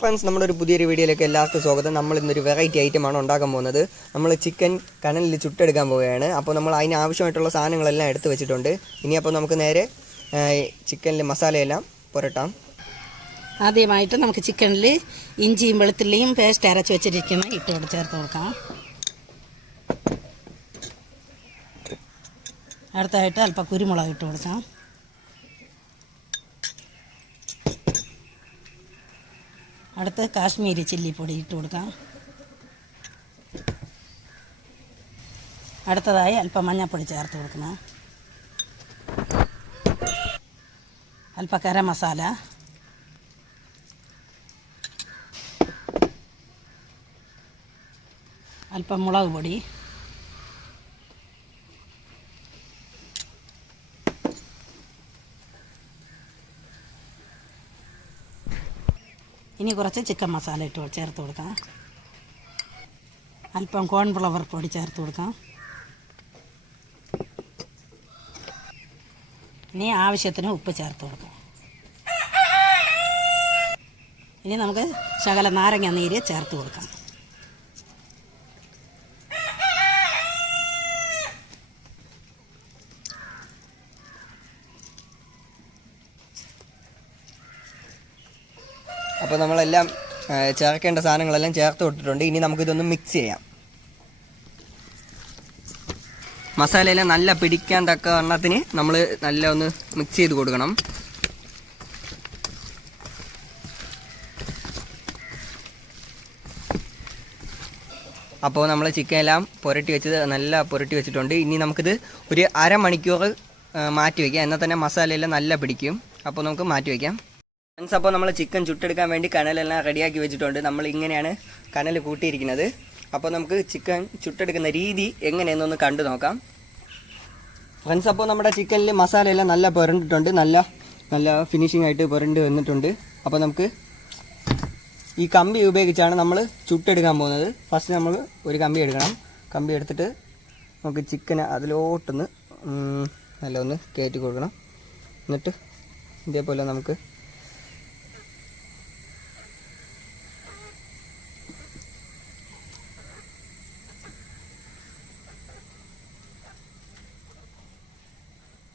Friends, നമ്മുടെ ഒരു പുതിയൊരു വീഡിയോയിലേക്ക് എല്ലാവർക്കും സ്വാഗതം. നമ്മൾ ഇന്നൊരു വെറൈറ്റി ഐറ്റമാണ് ഉണ്ടാക്കാൻ പോകുന്നത്. നമ്മൾ ചിക്കൻ കനലിൽ ചുട്ടെടുക്കാൻ പോവുകയാണ്. അപ്പോൾ നമ്മൾ അതിന് ആവശ്യമായിട്ടുള്ള സാധനങ്ങളെല്ലാം എടുത്ത് വെച്ചിട്ടുണ്ട്. ഇനി അപ്പോൾ നമുക്ക് നേരെ ചിക്കനിൽ മസാലയെല്ലാം പുരട്ടാം. ആദ്യമായിട്ട് നമുക്ക് ചിക്കനിൽ ഇഞ്ചിയും വെളുത്തുള്ളിയും പേസ്റ്റ് അരച്ച് വെച്ചിരിക്കുന്ന ഇട്ടോട് ചേർത്ത് കൊടുക്കാം. അടുത്തായിട്ട് അല്പം കുരുമുളക് ഇട്ട് കൊടുക്കാം. അടുത്ത് കാശ്മീരി ചില്ലിപ്പൊടി ഇട്ട് കൊടുക്കാം. അടുത്തതായി അല്പം മഞ്ഞൾപ്പൊടി ചേർത്ത് കൊടുക്കണം. അല്പം ഗരം മസാല, അല്പം മുളക് പൊടി, ഇനി കുറച്ച് ചിക്കൻ മസാല ചേർത്ത് കൊടുക്കാം. അല്പം കോൺഫ്ലവർ പൊടി ചേർത്ത് കൊടുക്കാം. ഇനി ആവശ്യത്തിന് ഉപ്പ് ചേർത്ത് കൊടുക്കാം. ഇനി നമുക്ക് ശകല നാരങ്ങ നീര് ചേർത്ത് കൊടുക്കാം. അപ്പോൾ നമ്മളെല്ലാം ചേർക്കേണ്ട സാധനങ്ങളെല്ലാം ചേർത്ത് കൊടുത്തിട്ടുണ്ട്. ഇനി നമുക്കിതൊന്ന് മിക്സ് ചെയ്യാം. മസാലയെല്ലാം നല്ല പിടിക്കാൻ തക്ക എണ്ണത്തിന് നമ്മൾ നല്ല ഒന്ന് മിക്സ് ചെയ്ത് കൊടുക്കണം. അപ്പോൾ നമ്മൾ ചിക്കൻ എല്ലാം പുരട്ടി വെച്ചത് നല്ല പുരട്ടി വെച്ചിട്ടുണ്ട്. ഇനി നമുക്കിത് ഒരു അരമണിക്കൂർ മാറ്റി വയ്ക്കാം. എന്നാൽ തന്നെ മസാലയെല്ലാം നല്ല പിടിക്കും. അപ്പോൾ നമുക്ക് മാറ്റി വയ്ക്കാം. ഫ്രണ്ട്സ്, അപ്പോൾ നമ്മൾ ചിക്കൻ ചുട്ടെടുക്കാൻ വേണ്ടി കനലെല്ലാം റെഡിയാക്കി വെച്ചിട്ടുണ്ട്. നമ്മൾ ഇങ്ങനെയാണ് കനൽ കൂട്ടിയിരിക്കുന്നത്. അപ്പോൾ നമുക്ക് ചിക്കൻ ചുട്ടെടുക്കുന്ന രീതി എങ്ങനെയെന്നൊന്ന് കണ്ടു നോക്കാം. ഫ്രണ്ട്സ്, അപ്പോൾ നമ്മുടെ ചിക്കനിൽ മസാലയെല്ലാം നല്ല പുരണ്ടിട്ടുണ്ട്. നല്ല ഫിനിഷിംഗ് ആയിട്ട് പുരണ്ട് വന്നിട്ടുണ്ട്. അപ്പോൾ നമുക്ക് ഈ കമ്പി ഉപയോഗിച്ചാണ് നമ്മൾ ചുട്ടെടുക്കാൻ പോകുന്നത്. ഫസ്റ്റ് നമ്മൾ ഒരു കമ്പി എടുക്കണം. കമ്പി എടുത്തിട്ട് നമുക്ക് ചിക്കന് അതിലോട്ടൊന്ന് നല്ല ഒന്ന് കയറ്റി കൊടുക്കണം. എന്നിട്ട് ഇതേപോലെ നമുക്ക്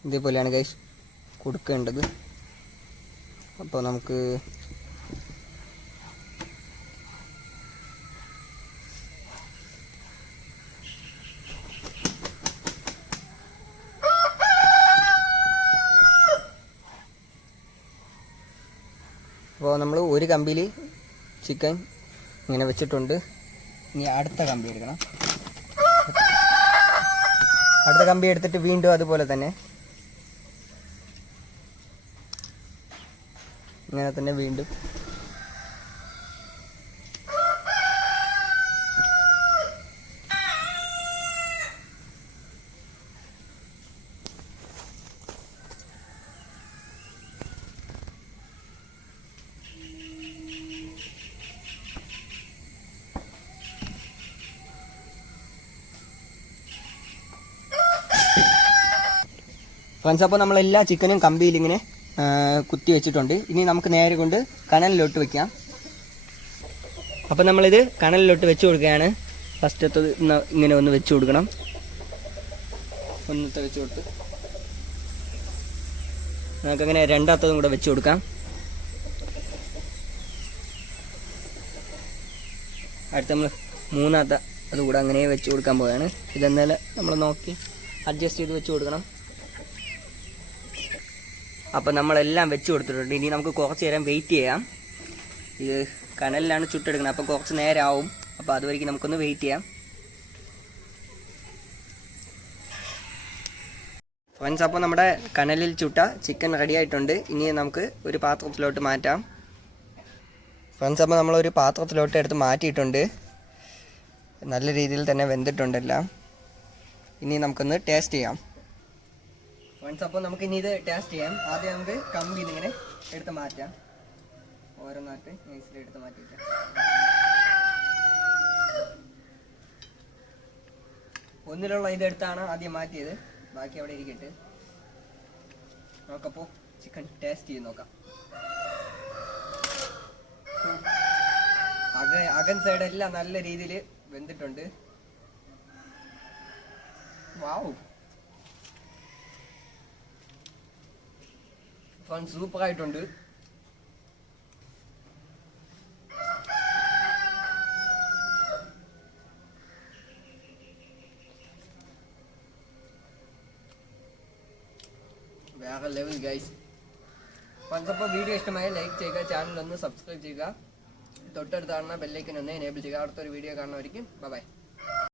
ഇതേപോലെയാണ് ഗൈസ് കൊടുക്കേണ്ടത്. അപ്പോൾ നമുക്ക് ഒരു കമ്പിയിൽ ചിക്കൻ ഇങ്ങനെ വെച്ചിട്ടുണ്ട്. ഇനി അടുത്ത കമ്പി എടുക്കണം. അടുത്ത കമ്പി എടുത്തിട്ട് വീണ്ടും അതുപോലെ തന്നെ ഇങ്ങനെ തന്നെ വീണ്ടും ഫ്രണ്ട്സ്, അപ്പോൾ നമ്മളെല്ലാ ചിക്കനും കമ്പിയിൽ ഇങ്ങനെ കുത്തി വെച്ചിട്ടുണ്ട്. ഇനി നമുക്ക് നേരെ കൊണ്ട് കനലിലോട്ട് വെക്കാം. അപ്പോൾ നമ്മളിത് കനലിലോട്ട് വെച്ച് കൊടുക്കുകയാണ്. ഫസ്റ്റത്തത് ഇങ്ങനെ ഒന്ന് വെച്ച് കൊടുക്കണം. ഒന്നത്തെ വെച്ച് കൊടുത്ത് നമുക്കങ്ങനെ രണ്ടാമത്തതും കൂടെ വെച്ച് കൊടുക്കാം. അടുത്ത നമ്മൾ മൂന്നാമത്തെ അതുകൂടെ അങ്ങനെ വെച്ച് കൊടുക്കാൻ പോവുകയാണ്. ഇതെന്നാലും നമ്മൾ നോക്കി അഡ്ജസ്റ്റ് ചെയ്ത് വെച്ച് കൊടുക്കണം. അപ്പോൾ നമ്മളെല്ലാം വെച്ച് കൊടുത്തിട്ടുണ്ട്. ഇനി നമുക്ക് കുറച്ച് നേരം വെയിറ്റ് ചെയ്യാം. ഇത് കനലിലാണ് ചുട്ടെടുക്കുന്നത്. അപ്പോൾ കുറച്ച് നേരം ആവും. അപ്പോൾ അതുവരെയ്ക്ക് നമുക്കൊന്ന് വെയിറ്റ് ചെയ്യാം. ഫ്രണ്ട്സ്, അപ്പോൾ നമ്മുടെ കനലിൽ ചുട്ട ചിക്കൻ റെഡി ആയിട്ടുണ്ട്. ഇനി നമുക്ക് ഒരു പാത്രത്തിലോട്ട് മാറ്റാം. ഫ്രണ്ട്സ്, അപ്പോൾ നമ്മളൊരു പാത്രത്തിലോട്ട് എടുത്ത് മാറ്റിയിട്ടുണ്ട്. നല്ല രീതിയിൽ തന്നെ വെന്തിട്ടുണ്ടെല്ലാം. ഇനി നമുക്കൊന്ന് ടേസ്റ്റ് ചെയ്യാം. ഫ്രണ്ട്സ്, അപ്പോൾ നമുക്ക് ഇനി ഇത് ടേസ്റ്റ് ചെയ്യാം. ആദ്യം നമുക്ക് കമ്പി ഇങ്ങനെ എടുത്ത് മാറ്റാം. ഓരോന്നായിട്ട് നൈസിൽ എടുത്ത് മാറ്റിയിട്ട് ഒന്നിലുള്ള ഇതെടുത്താണ് ആദ്യം മാറ്റിയത്. ബാക്കി അവിടെ ഇരിക്കട്ടെ. നമുക്കപ്പോൾ ചിക്കൻ ടേസ്റ്റ് ചെയ്ത് നോക്കാം. അകൻ സൈഡെല്ലാം നല്ല രീതിയിൽ വെന്തിട്ടുണ്ട്. വാവ്, സൂപ്പർ ആയിട്ടുണ്ട്. വേറെ ലെവൽ ഗൈസ്. അപ്പോൾ വീഡിയോ ഇഷ്ടമായി ലൈക്ക് ചെയ്യുക, ചാനൽ ഒന്ന് സബ്സ്ക്രൈബ് ചെയ്യുക, തൊട്ടടുത്ത് കാണുന്ന ബെല്ലൈക്കൻ ഒന്ന് എനേബിൾ ചെയ്യുക. അടുത്തൊരു വീഡിയോ കാണുന്നവരിക്കും ബൈ.